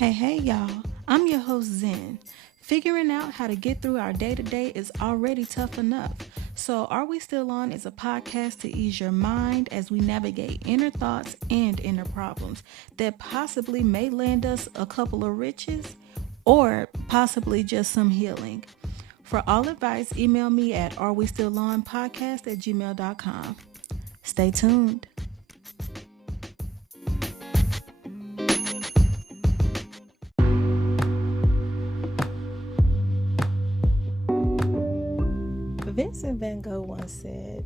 Hey, y'all. I'm your host, Zen. Figuring out how to get through our day to day is already tough enough. So, Are We Still On is a podcast to ease your mind as we navigate inner thoughts and inner problems that possibly may land us a couple of riches or possibly just some healing. For all advice, email me at arewestillonpodcast@gmail.com. Stay tuned. Vincent Van Gogh once said,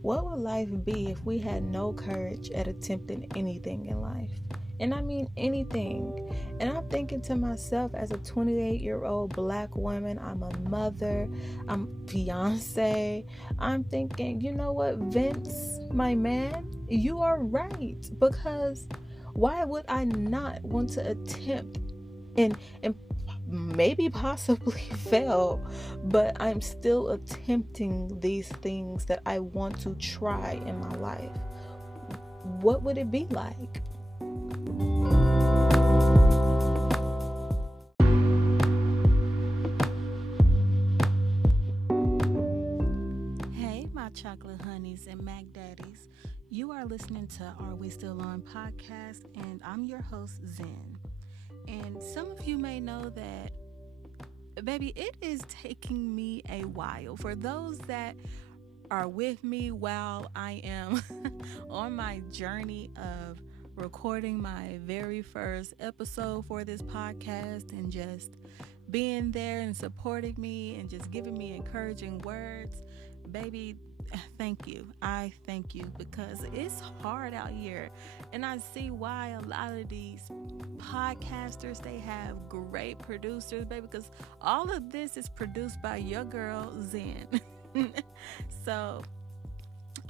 "What would life be if we had no courage at attempting anything in life?" And I mean anything. And I'm thinking to myself, as a 28-year-old black woman, I'm a mother, I'm Beyonce. I'm thinking, you know what, Vince, my man, you are right. Because why would I not want to attempt and maybe possibly fail, but I'm still attempting these things that I want to try in my life? What would it be like? Hey, my chocolate honeys and Mac Daddies. You are listening to Are We Still On podcast, and I'm your host, Zen. And some of you may know that, baby, it is taking me a while. For those that are with me while I am on my journey of recording my very first episode for this podcast and just being there and supporting me and just giving me encouraging words, baby, thank you. I thank you because it's hard out here. And I see why a lot of these podcasters, they have great producers, baby, because all of this is produced by your girl, Zen. So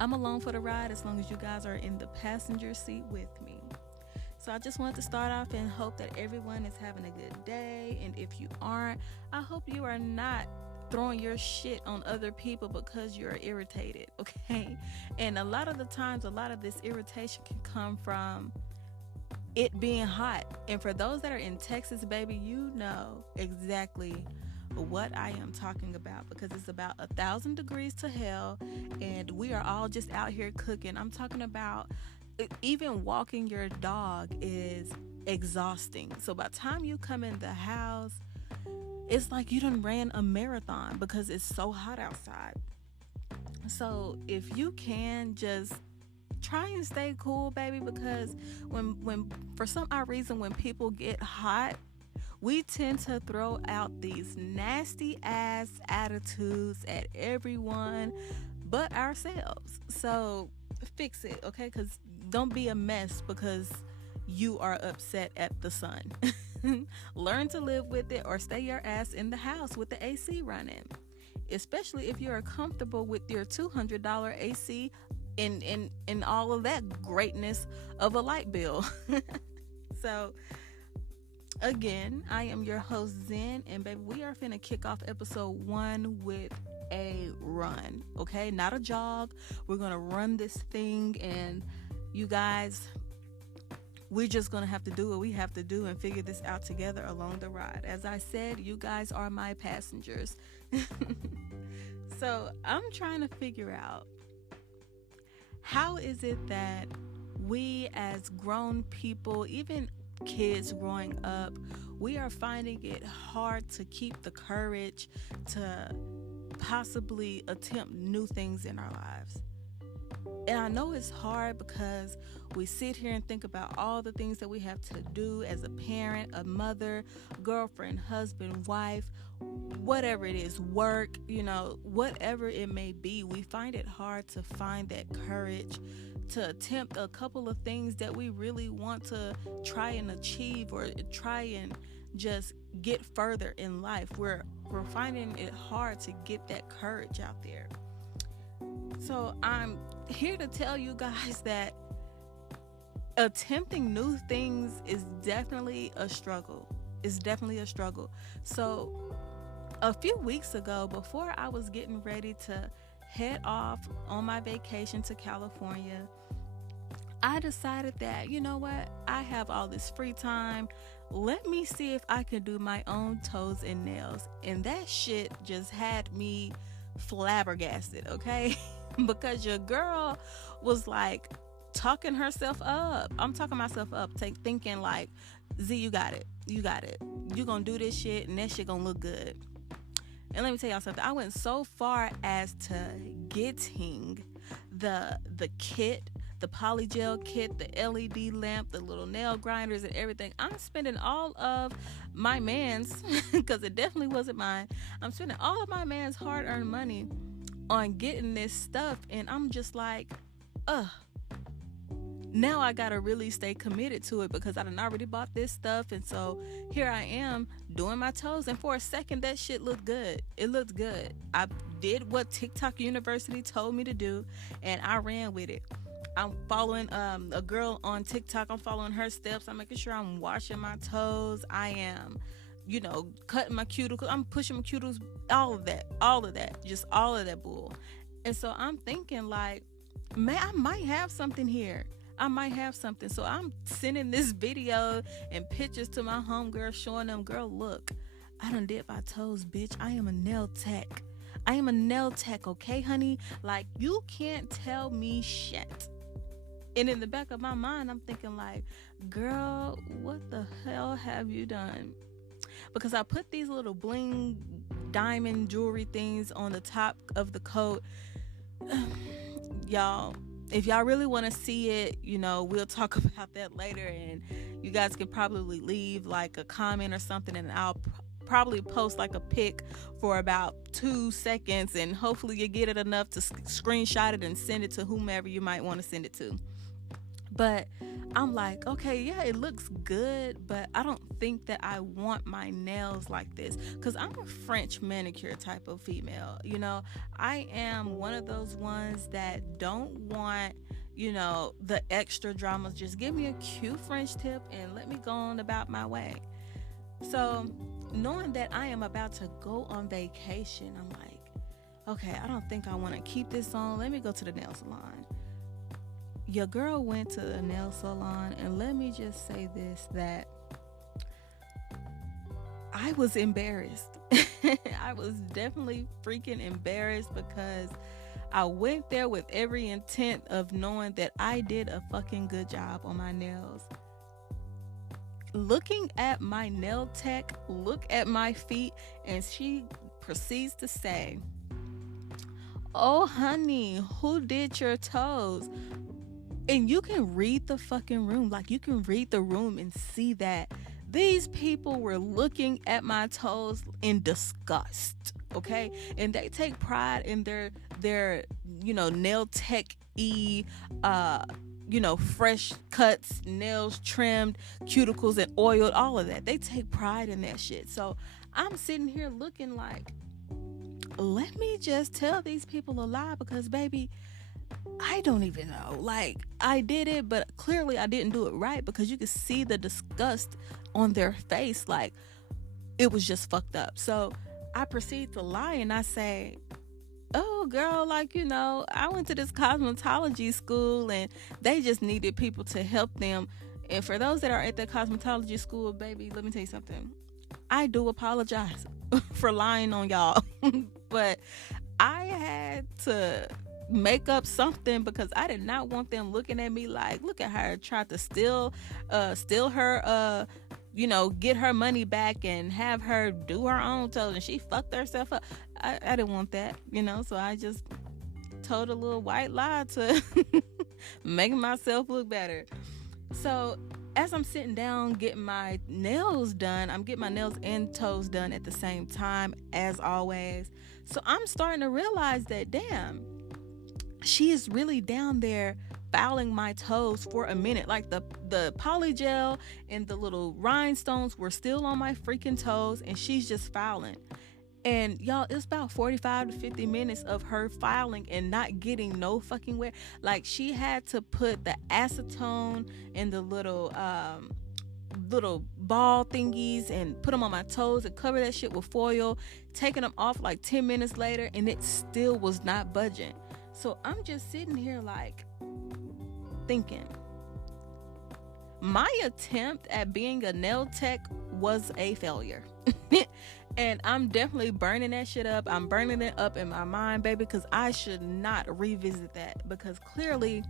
I'm along for the ride as long as you guys are in the passenger seat with me. So I just wanted to start off and hope that everyone is having a good day. And if you aren't, I hope you are not throwing your shit on other people because you're irritated, okay? And a lot of the times, a lot of this irritation can come from it being hot. And for those that are in Texas, baby, you know exactly what I am talking about because it's about 1,000 degrees to hell and we are all just out here cooking. I'm talking about even walking your dog is exhausting. So by the time you come in the house, it's like you done ran a marathon because it's so hot outside. So if you can just try and stay cool, baby, because when for some odd reason when people get hot, we tend to throw out these nasty ass attitudes at everyone but ourselves. So fix it, okay? Because don't be a mess because you are upset at the sun. Learn to live with it or stay your ass in the house with the AC running. Especially if you're comfortable with your $200 AC in all of that greatness of a light bill. So again, I am your host Zen, and baby, we are finna kick off episode 1 with a run, okay? Not a jog. We're gonna run this thing, and you guys, we're just gonna have to do what we have to do and figure this out together along the ride. As I said, you guys are my passengers. So I'm trying to figure out, how is it that we as grown people, even kids growing up, we are finding it hard to keep the courage to possibly attempt new things in our lives? And I know it's hard because we sit here and think about all the things that we have to do as a parent, a mother, girlfriend, husband, wife, whatever it is, work, whatever it may be. We find it hard to find that courage to attempt a couple of things that we really want to try and achieve or try and just get further in life. We're finding it hard to get that courage out there. So I'm here to tell you guys that attempting new things is definitely a struggle. It's definitely a struggle. So a few weeks ago, before I was getting ready to head off on my vacation to California, I decided that, you know what, I have all this free time. let me see if I can do my own toes and nails. And that shit just had me flabbergasted, okay? Because your girl was like talking herself up. I'm talking myself up, thinking like, Z, you got it. You got it. You gonna do this shit and that shit gonna look good. And let me tell y'all something. I went so far as to getting the kit, the polygel kit, the LED lamp, the little nail grinders and everything. I'm spending all of my man's, because it definitely wasn't mine. I'm spending all of my man's hard-earned money on getting this stuff, and I'm just like, ugh. Now I gotta really stay committed to it because I done already bought this stuff, and so here I am doing my toes, and for a second that shit looked good. It looked good. I did what TikTok University told me to do, and I ran with it. I'm following a girl on TikTok. I'm following her steps. I'm making sure I'm washing my toes. I am, cutting my cuticles. I'm pushing my cuticles. All of that, just all of that bull. And so I'm thinking like, man, I might have something here. So I'm sending this video and pictures to my homegirl, showing them, girl, look, I done did my toes, bitch. I am a nail tech, okay, honey? Like, you can't tell me shit. And in the back of my mind, I'm thinking like, girl, what the hell have you done? Because I put these little bling diamond jewelry things on the top of the coat. Y'all, if y'all really want to see it, we'll talk about that later, and you guys can probably leave like a comment or something, and I'll probably post like a pic for about 2 seconds, and hopefully you get it enough to screenshot it and send it to whomever you might want to send it to. But I'm like, okay, yeah, it looks good, but I don't think that I want my nails like this, because I'm a French manicure type of female. I am one of those ones that don't want, the extra dramas. Just give me a cute French tip and let me go on about my way. So knowing that I am about to go on vacation, I'm like, okay, I don't think I want to keep this on. Let me go to the nail salon. Your girl went to the nail salon, and let me just say this, that I was embarrassed. I was definitely freaking embarrassed, because I went there with every intent of knowing that I did a fucking good job on my nails. Looking at my nail tech, look at my feet, and she proceeds to say, oh honey, who did your toes? And you can read the fucking room. Like, you can read the room and see that these people were looking at my toes in disgust, okay? And they take pride in their nail tech-y, fresh cuts, nails trimmed, cuticles and oiled, all of that. They take pride in that shit. So I'm sitting here looking like, let me just tell these people a lie, because baby, I don't even know. Like, I did it, but clearly I didn't do it right, because you could see the disgust on their face. Like, it was just fucked up. So I proceed to lie, and I say, oh girl, I went to this cosmetology school, and they just needed people to help them. And for those that are at the cosmetology school, baby, let me tell you something. I do apologize for lying on y'all. But I had to make up something, because I did not want them looking at me like, look at her, tried to steal her, get her money back and have her do her own toes, and she fucked herself up. I didn't want that, so I just told a little white lie to make myself look better. So as I'm sitting down getting my nails done, I'm getting my nails and toes done at the same time, as always. So I'm starting to realize that, damn, she is really down there filing my toes for a minute. Like, the polygel and the little rhinestones were still on my freaking toes, and she's just filing. And y'all, it's about 45 to 50 minutes of her filing and not getting no fucking wear. Like, she had to put the acetone and the little ball thingies and put them on my toes and cover that shit with foil, taking them off like 10 minutes later, and it still was not budging. So I'm just sitting here like thinking, my attempt at being a nail tech was a failure. And I'm definitely burning that shit up. I'm burning it up in my mind, baby, because I should not revisit that, because clearly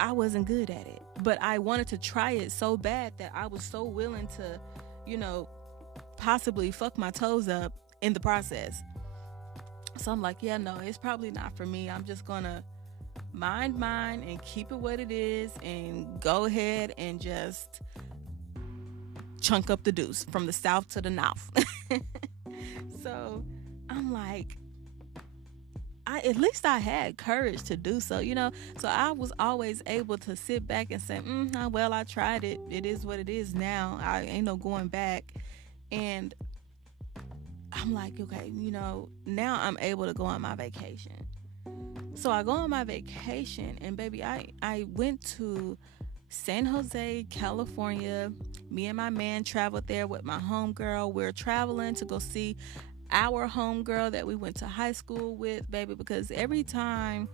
I wasn't good at it. But I wanted to try it so bad that I was so willing to, you know, possibly fuck my toes up in the process. So I'm like, yeah, no, it's probably not for me. I'm just gonna mind mine and keep it what it is and go ahead and just chunk up the deuce from the south to the north. So I'm like, at least I had courage to do so, you know. So I was always able to sit back and say, well, I tried it. It is what it is now. I ain't no going back. And I'm like, okay, you know, now I'm able to go on my vacation. So I go on my vacation, and baby, I went to San Jose, California. Me and my man traveled there with my homegirl. We're traveling to go see our homegirl that we went to high school with, baby, because every time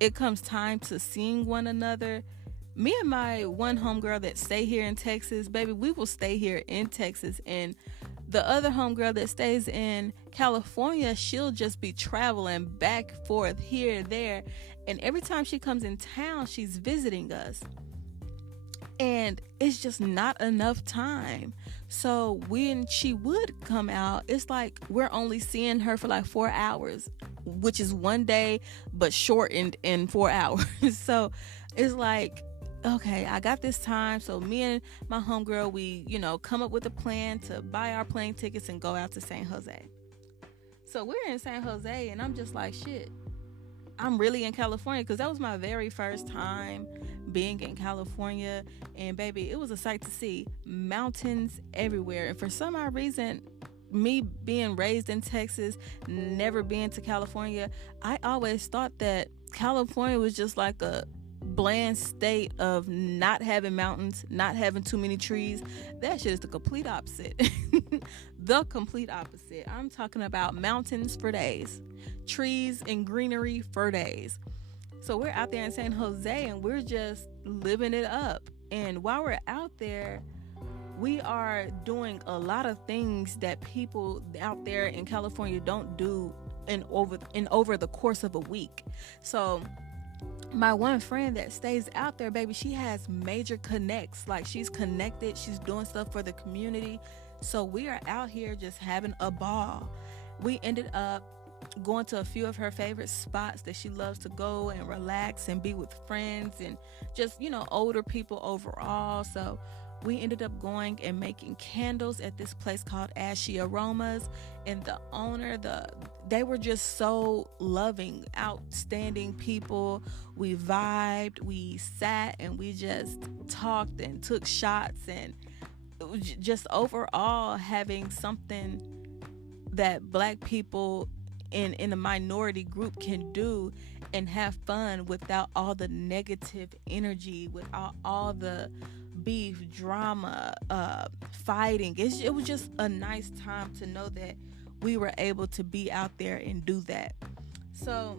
it comes time to seeing one another, me and my one homegirl that stay here in Texas, baby, we will stay here in Texas, and the other homegirl that stays in California, she'll just be traveling back and forth here and there, and every time she comes in town, she's visiting us. And it's just not enough time. So when she would come out, it's like we're only seeing her for like 4 hours, which is one day, but shortened in 4 hours. So it's like, okay, I got this time. So me and my homegirl, we, you know, come up with a plan to buy our plane tickets and go out to San Jose. So we're in San Jose, and I'm just like, shit, I'm really in California, because that was my very first time being in California, and baby, it was a sight to see. Mountains everywhere. And for some odd reason, me being raised in Texas, never being to California, I always thought that California was just like a bland state of not having mountains, not having too many trees. That shit is the complete opposite. The complete opposite. I'm talking about mountains for days, trees and greenery for days. So we're out there in San Jose, and we're just living it up. And while we're out there, we are doing a lot of things that people out there in California don't do in over the course of a week. So my one friend that stays out there, baby, she has major connects. Like, she's connected, she's doing stuff for the community. So we are out here just having a ball. We ended up going to a few of her favorite spots that she loves to go and relax and be with friends and just, you know, older people overall. So we ended up going and making candles at this place called Ashy Aromas, and the owner, they were just so loving, outstanding people. We vibed, we sat, and we just talked and took shots, and just overall having something that Black people in a minority group can do and have fun without all the negative energy, without all the beef, drama, fighting. It was just a nice time to know that we were able to be out there and do that. So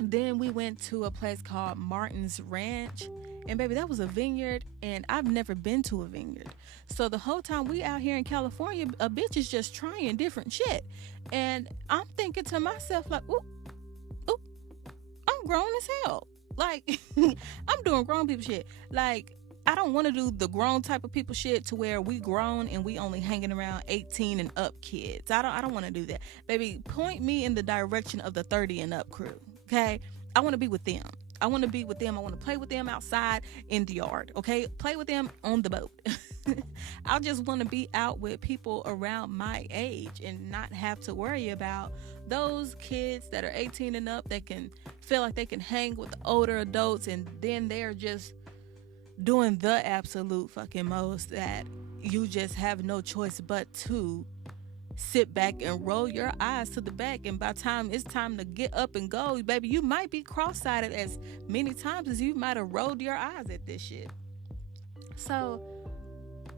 then we went to a place called Martin's Ranch, and baby, that was a vineyard, and I've never been to a vineyard. So the whole time we out here in California, a bitch is just trying different shit. And I'm thinking to myself, like, ooh, I'm grown as hell. Like, I'm doing grown people shit. Like, I don't want to do the grown type of people shit to where we grown and we only hanging around 18 and up kids. I don't want to do that. Baby, point me in the direction of the 30 and up crew. Okay? I want to be with them. I want to be with them. I want to play with them outside in the yard. Okay? Play with them on the boat. I just want to be out with people around my age and not have to worry about those kids that are 18 and up that can feel like they can hang with older adults, and then they're just doing the absolute fucking most that you just have no choice but to sit back and roll your eyes to the back. And by the time it's time to get up and go, baby, you might be cross-eyed as many times as you might have rolled your eyes at this shit. So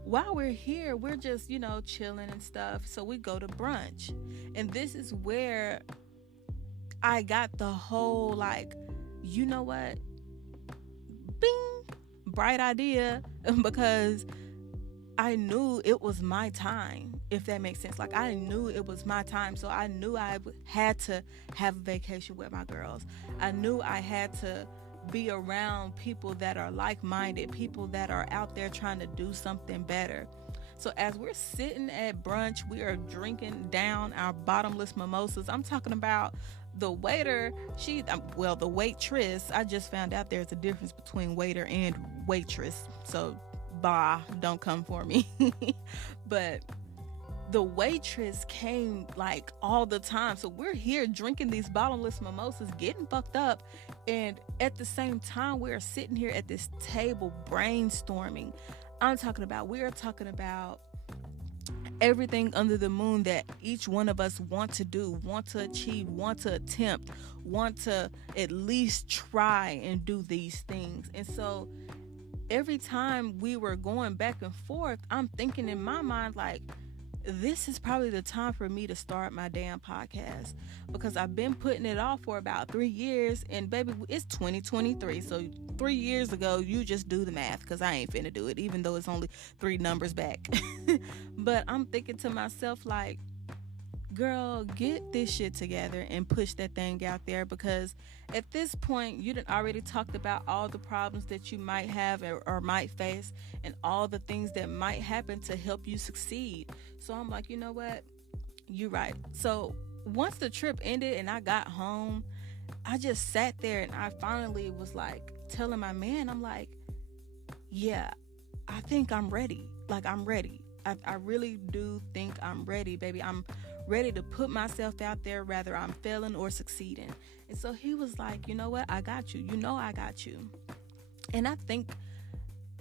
while we're here, we're just, you know, chilling and stuff. So we go to brunch, and this is where I got the whole, like, you know what, bing, bright idea because I knew it was my time, if that makes sense. Like, I knew it was my time. So I knew had to have a vacation with my girls. I knew I had to be around people that are like minded, people that are out there trying to do something better. So as we're sitting at brunch, we are drinking down our bottomless mimosas. I'm talking about the waiter, the waitress. I just found out there's a difference between waiter and waitress. So, bah, don't come for me. But the waitress came like all the time. So we're here drinking these bottomless mimosas, getting fucked up. And at the same time, we're sitting here at this table brainstorming. We are talking about everything under the moon that each one of us want to do, want to achieve, want to attempt, want to at least try and do these things. And so every time we were going back and forth, I'm thinking in my mind, like, this is probably the time for me to start my damn podcast, because I've been putting it off for about 3 years, and baby, it's 2023. So 3 years ago, you just do the math, because I ain't finna do it, even though it's only 3 numbers back. But I'm thinking to myself, like, girl, get this shit together and push that thing out there, because at this point, you done already talked about all the problems that you might have or might face, and all the things that might happen to help you succeed. So I'm like, you know what? You're right. So once the trip ended and I got home, I just sat there and I finally was like telling my man, I'm like, yeah, I think I'm ready. Like, I'm ready. I really do think I'm ready, baby. I'm ready to put myself out there, whether I'm failing or succeeding. And so he was like, you know what? I got you. You know I got you. And I think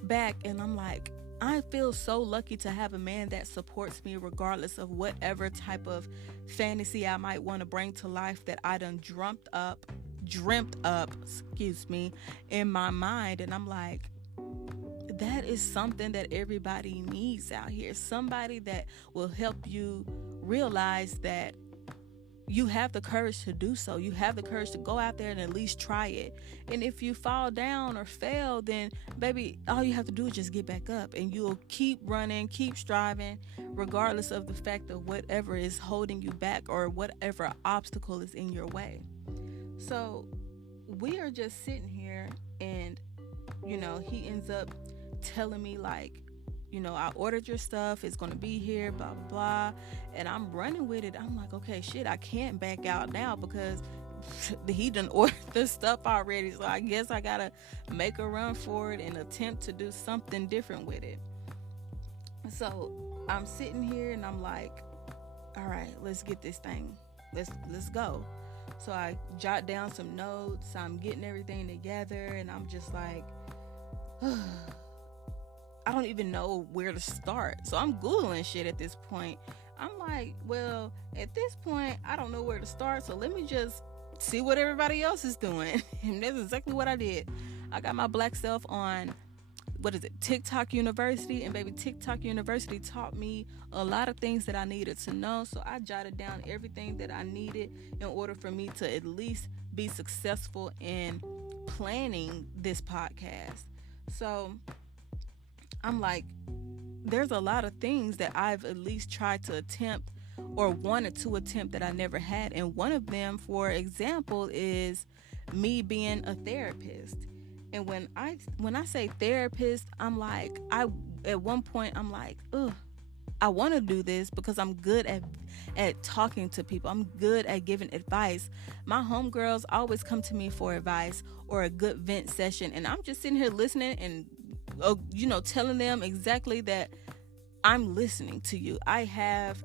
back and I'm like, I feel so lucky to have a man that supports me regardless of whatever type of fantasy I might want to bring to life that I done dreamt up, in my mind. And I'm like, that is something that everybody needs out here. Somebody that will help you realize that you have the courage to do so. You have the courage to go out there and at least try it. And if you fall down or fail, then baby, all you have to do is just get back up, and you'll keep running, keep striving, regardless of the fact of whatever is holding you back or whatever obstacle is in your way. So we are just sitting here, and he ends up telling me, like, I ordered your stuff, it's gonna be here, blah blah blah. And I'm running with it. I'm like, okay, shit, I can't back out now, because he done ordered the stuff already. So I guess I gotta make a run for it and attempt to do something different with it. So I'm sitting here and I'm like, all right, let's get this thing, let's go. So I jot down some notes, I'm getting everything together, and I'm just like, I don't even know where to start. So I'm Googling shit at this point. I'm like, well, at this point, I don't know where to start. So let me just see what everybody else is doing. And that's exactly what I did. I got my black self on, TikTok University. And baby, TikTok University taught me a lot of things that I needed to know. So I jotted down everything that I needed in order for me to at least be successful in planning this podcast. So I'm like, there's a lot of things that I've at least tried to attempt or wanted to attempt that I never had. And one of them, for example, is me being a therapist. And when I say therapist, I'm like, at one point I'm like, I want to do this because I'm good at talking to people. I'm good at giving advice. My homegirls always come to me for advice or a good vent session, and I'm just sitting here listening and telling them exactly that I'm listening to you. I have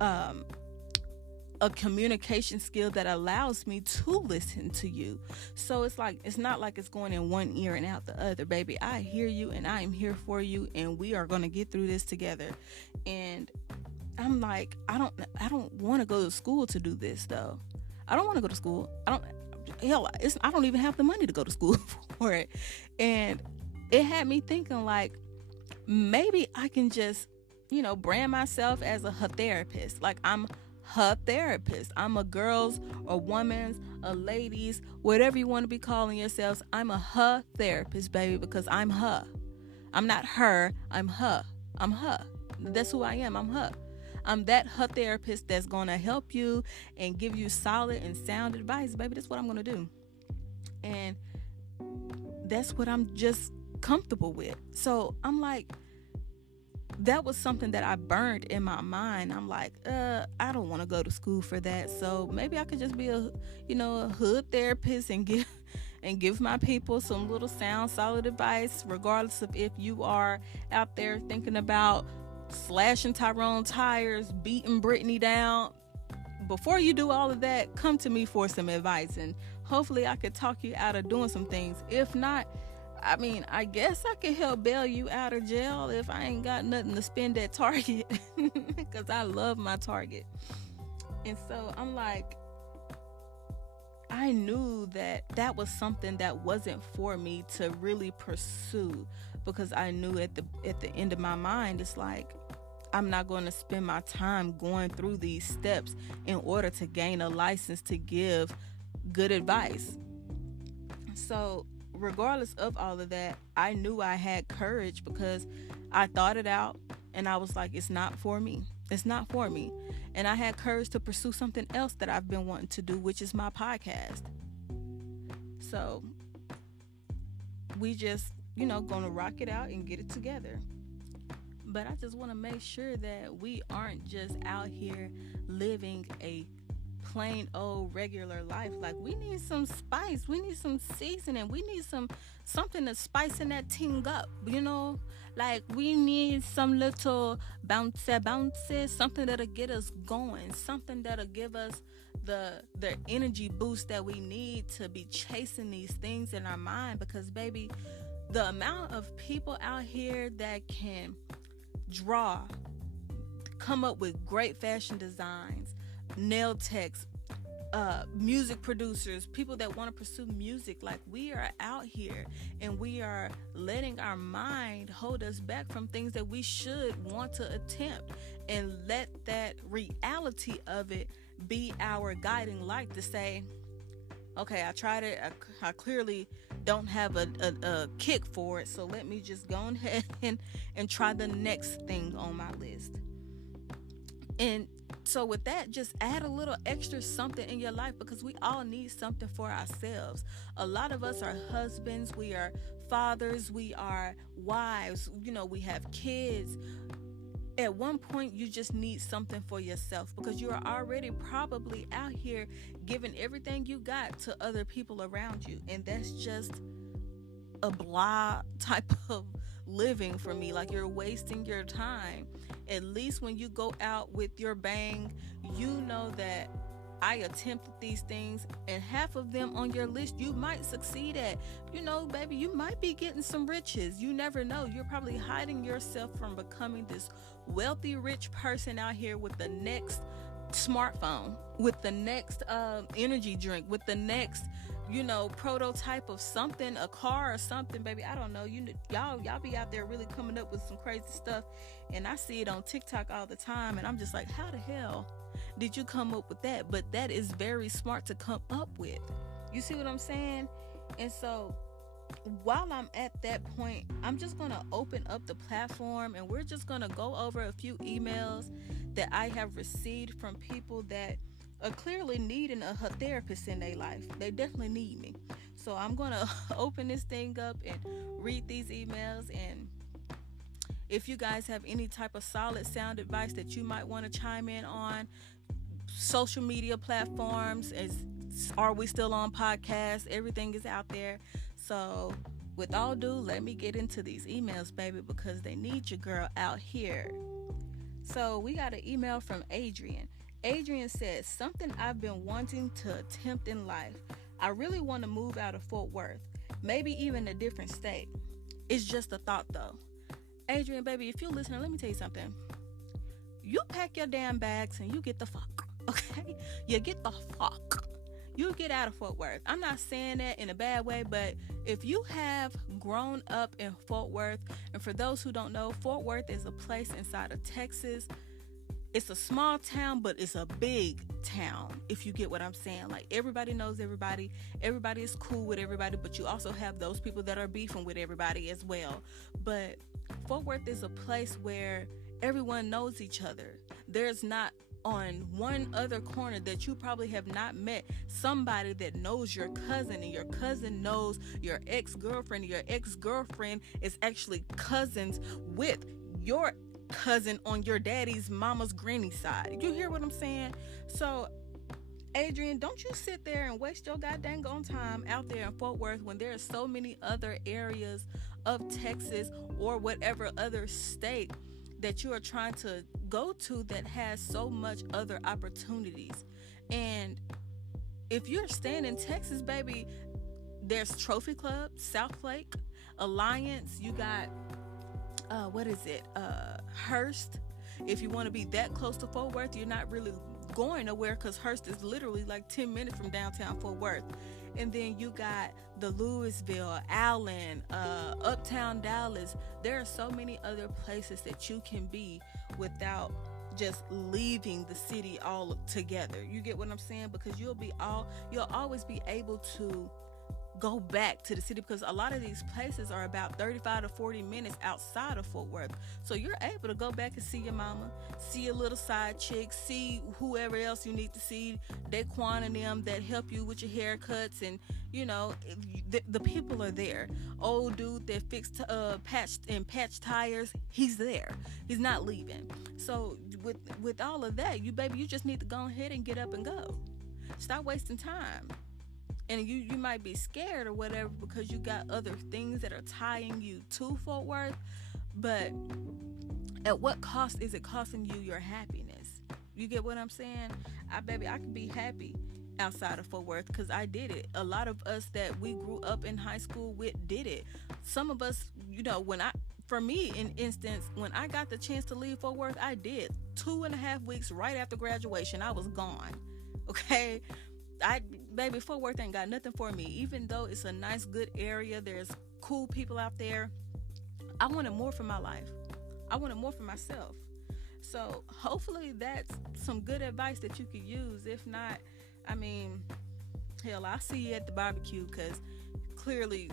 a communication skill that allows me to listen to you. So it's not like it's going in one ear and out the other, baby. I hear you and I am here for you, and we are going to get through this together. And I'm like, I don't want to go to school to do this though. I don't want to go to school. I don't even have the money to go to school for it. And it had me thinking, like, maybe I can just, brand myself as a therapist. Like, I'm her therapist. I'm a girl's, a woman's, a lady's, whatever you want to be calling yourselves. I'm a her therapist, baby, because I'm her. I'm not her, I'm her. I'm her. That's who I am. I'm her. I'm that her therapist that's going to help you and give you solid and sound advice, baby. That's what I'm going to do. And that's what I'm just comfortable with. So I'm like, that was something that I burned in my mind. I'm like, I don't want to go to school for that. So maybe I could just be a hood therapist and give my people some little sound, solid advice, regardless of if you are out there thinking about slashing Tyrone tires, beating Brittany down. Before you do all of that, come to me for some advice, and hopefully I could talk you out of doing some things. If not, I guess I can help bail you out of jail if I ain't got nothing to spend at Target, because I love my Target. And so I'm like, I knew that was something that wasn't for me to really pursue, because I knew at the end of my mind, it's like, I'm not going to spend my time going through these steps in order to gain a license to give good advice. So regardless of all of that, I knew I had courage because I thought it out and I was like, it's not for me. It's not for me. And I had courage to pursue something else that I've been wanting to do, which is my podcast. So we just, gonna rock it out and get it together. But I just want to make sure that we aren't just out here living a plain old regular life. Like, we need some spice, we need some seasoning, we need something to spicing that thing up, like we need some little bouncy, something that'll get us going, something that'll give us the energy boost that we need to be chasing these things in our mind. Because baby, the amount of people out here that can come up with great fashion designs, nail techs, music producers, people that want to pursue music, like, we are out here and we are letting our mind hold us back from things that we should want to attempt, and let that reality of it be our guiding light to say, okay, I tried it, I clearly don't have a kick for it, so let me just go ahead and try the next thing on my list. And so with that, just add a little extra something in your life, because we all need something for ourselves. A lot of us are husbands, we are fathers, we are wives, we have kids. At one point, you just need something for yourself, because you are already probably out here giving everything you got to other people around you. And that's just a blah type of living for me. Like, you're wasting your time. At least when you go out with your bang, you know that I attempted these things, and half of them on your list you might succeed at. Baby, you might be getting some riches. You never know. You're probably hiding yourself from becoming this wealthy, rich person out here with the next smartphone, with the next energy drink, with the next prototype of something, a car or something, baby. I don't know. Y'all be out there really coming up with some crazy stuff, and I see it on TikTok all the time, and I'm just like, how the hell did you come up with that? But that is very smart to come up with. You see what I'm saying? And so while I'm at that point, I'm just going to open up the platform, and we're just going to go over a few emails that I have received from people that are clearly needing a therapist in their life. They definitely need me. So I'm going to open this thing up and read these emails. And if you guys have any type of solid sound advice that you might want to chime in on, social media platforms, Are We Still On podcast, everything is out there. So with all due, let me get into these emails, baby, because they need your girl out here. So we got an email from Adrian. Adrian says, something I've been wanting to attempt in life. I really want to move out of Fort Worth, maybe even a different state. It's just a thought though. Adrian, baby, if you're listening, let me tell you something. You pack your damn bags and you get the fuck, okay? You get the fuck. You get out of Fort Worth. I'm not saying that in a bad way, but if you have grown up in Fort Worth, and for those who don't know, Fort Worth is a place inside of Texas. it's a small town, but it's a big town, if you get what I'm saying. Like, everybody knows everybody is cool with everybody, but you also have those people that are beefing with everybody as well. But Fort Worth is a place where everyone knows each other. There's not on one other corner that you probably have not met somebody that knows your cousin, and your cousin knows your ex-girlfriend, and your ex-girlfriend is actually cousins with your cousin on your daddy's mama's granny side. You hear what I'm saying? So, Adrian, don't you sit there and waste your goddamn time out there in Fort Worth when there are so many other areas of Texas or whatever other state that you are trying to go to that has so much other opportunities. And if you're staying in Texas, baby, there's Trophy Club, South Lake, Alliance, you got what is it? Hearst. If you want to be that close to Fort Worth, you're not really going nowhere, because Hearst is literally like 10 minutes from downtown Fort Worth. And then you got the Louisville, Allen, Uptown Dallas. There are so many other places that you can be without just leaving the city all together. You get what I'm saying? Because you'll always be able to go back to the city, because a lot of these places are about 35 to 40 minutes outside of Fort Worth. So you're able to go back and see your mama, see your little side chick, see whoever else you need to see, Daquan and them that help you with your haircuts, and the people are there. Old dude that fixed patch tires, he's there. He's not leaving. So with all of that, you just need to go ahead and get up and go. Stop wasting time. And you might be scared or whatever because you got other things that are tying you to Fort Worth, but at what cost is it costing you your happiness? You get what I'm saying? I could be happy outside of Fort Worth because I did it. A lot of us that we grew up in high school with did it. Some of us, for me, in instance, when I got the chance to leave Fort Worth, I did. 2.5 weeks right after graduation, I was gone. Okay? Fort Worth ain't got nothing for me. Even though it's a nice, good area, there's cool people out there, I wanted more for my life. I wanted more for myself. So hopefully that's some good advice that you could use. If not, hell, I'll see you at the barbecue, because clearly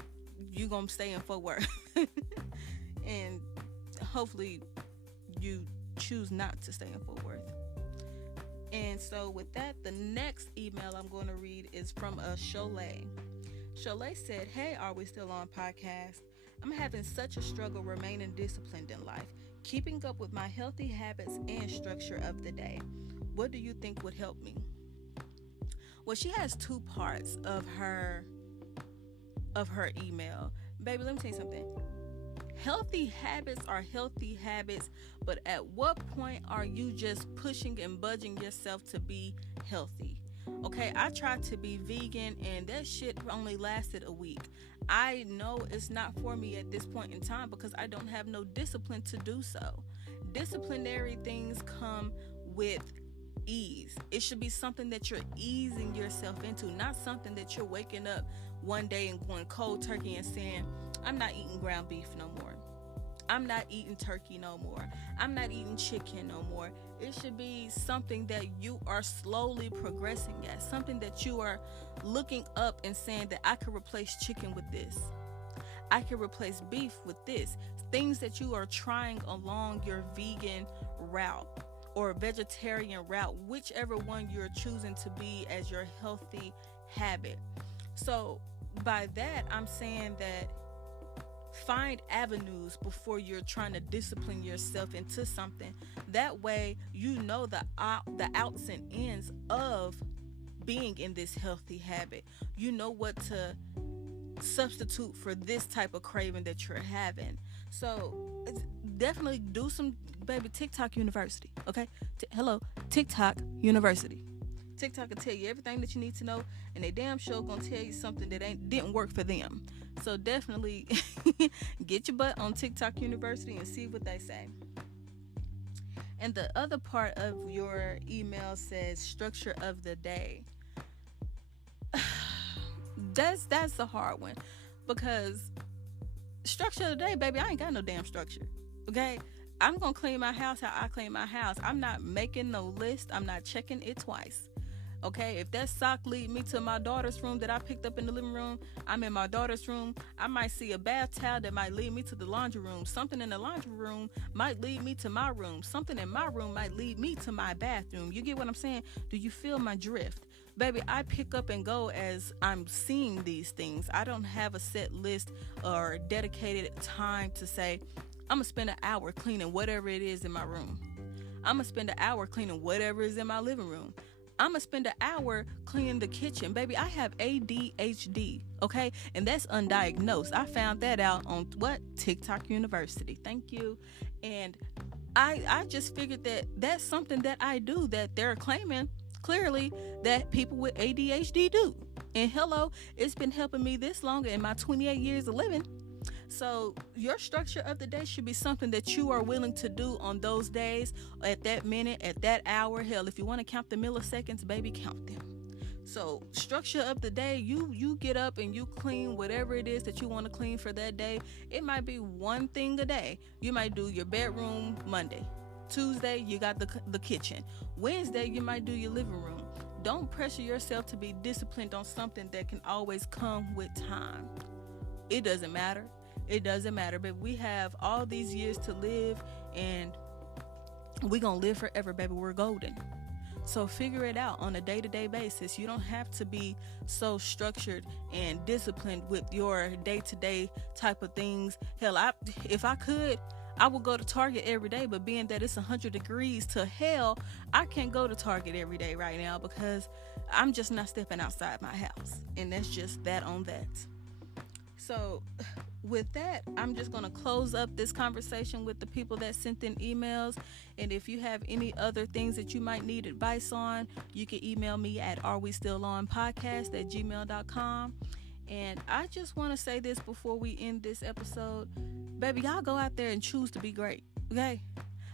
you gonna stay in Fort Worth. And hopefully you choose not to stay in Fort Worth. And so with that, the next email I'm going to read is from Sholay. Sholay said, "Hey, Are We Still On podcast? I'm having such a struggle remaining disciplined in life, keeping up with my healthy habits and structure of the day. What do you think would help me?" Well, she has two parts of her email. Baby, let me tell you something. Healthy habits are healthy habits, but at what point are you just pushing and budging yourself to be healthy? Okay, I tried to be vegan and that shit only lasted a week. I know it's not for me at this point in time because I don't have no discipline to do so. Disciplinary things come with ease. It should be something that you're easing yourself into, not something that you're waking up one day and going cold turkey and saying, "I'm not eating ground beef no more. I'm not eating turkey no more. I'm not eating chicken no more." It should be something that you are slowly progressing at, something that you are looking up and saying that I could replace chicken with this. I can replace beef with this. Things that you are trying along your vegan route or vegetarian route, whichever one you're choosing to be as your healthy habit. So by that, I'm saying that find avenues before you're trying to discipline yourself into something. That way, you know the outs and ends of being in this healthy habit. You know what to substitute for this type of craving that you're having. So definitely do some, baby, TikTok University. Okay, hello, TikTok University. TikTok will tell you everything that you need to know, and they damn sure gonna tell you something that didn't work for them. So definitely get your butt on TikTok University and see what they say. And the other part of your email says structure of the day. That's the hard one, because structure of the day, baby, I ain't got no damn structure. Okay, I'm going to clean my house how I clean my house. I'm not making no list. I'm not checking it twice. Okay, if that sock lead me to my daughter's room that I picked up in the living room, I'm in my daughter's room. I might see a bath towel that might lead me to the laundry room. Something in the laundry room might lead me to my room. Something in my room might lead me to my bathroom. You get what I'm saying? Do you feel my drift? Baby, I pick up and go as I'm seeing these things. I don't have a set list or dedicated time to say, I'm going to spend an hour cleaning whatever it is in my room. I'm going to spend an hour cleaning whatever is in my living room. I'm going to spend an hour cleaning the kitchen. Baby, I have ADHD, okay? And that's undiagnosed. I found that out on what? TikTok University. Thank you. And I just figured that that's something that I do that they're claiming clearly that people with ADHD do. And hello, it's been helping me this long in my 28 years of living. So your structure of the day should be something that you are willing to do on those days, at that minute, at that hour. Hell, if you want to count the milliseconds, baby, count them. So structure of the day, you get up and you clean whatever it is that you want to clean for that day. It might be one thing a day. You might do your bedroom Monday. Tuesday, you got the kitchen. Wednesday, you might do your living room. Don't pressure yourself to be disciplined on something that can always come with time. It doesn't matter. It doesn't matter, but we have all these years to live, and we're going to live forever, baby. We're golden. So figure it out on a day-to-day basis. You don't have to be so structured and disciplined with your day-to-day type of things. Hell, if I could, I would go to Target every day, but being that it's 100 degrees to hell, I can't go to Target every day right now because I'm just not stepping outside my house. And that's just that on that. So with that, I'm just going to close up this conversation with the people that sent in emails. And if you have any other things that you might need advice on, you can email me at arewestillonpodcast@gmail.com. And I just want to say this before we end this episode. Baby, y'all go out there and choose to be great, okay?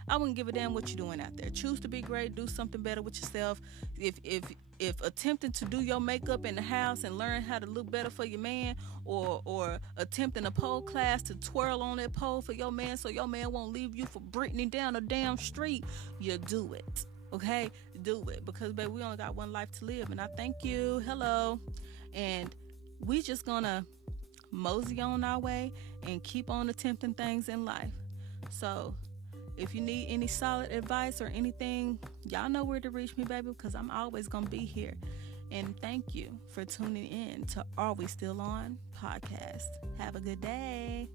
I wouldn't give a damn what you're doing out there. Choose to be great. Do something better with yourself. If attempting to do your makeup in the house and learn how to look better for your man, or attempting a pole class to twirl on that pole for your man so your man won't leave you for Brittany down a damn street, you do it, okay? Do it, because baby, we only got one life to live. And I thank you. Hello. And we just gonna mosey on our way and keep on attempting things in life. So if you need any solid advice or anything, y'all know where to reach me, baby, because I'm always going to be here. And thank you for tuning in to Are We Still On podcast. Have a good day.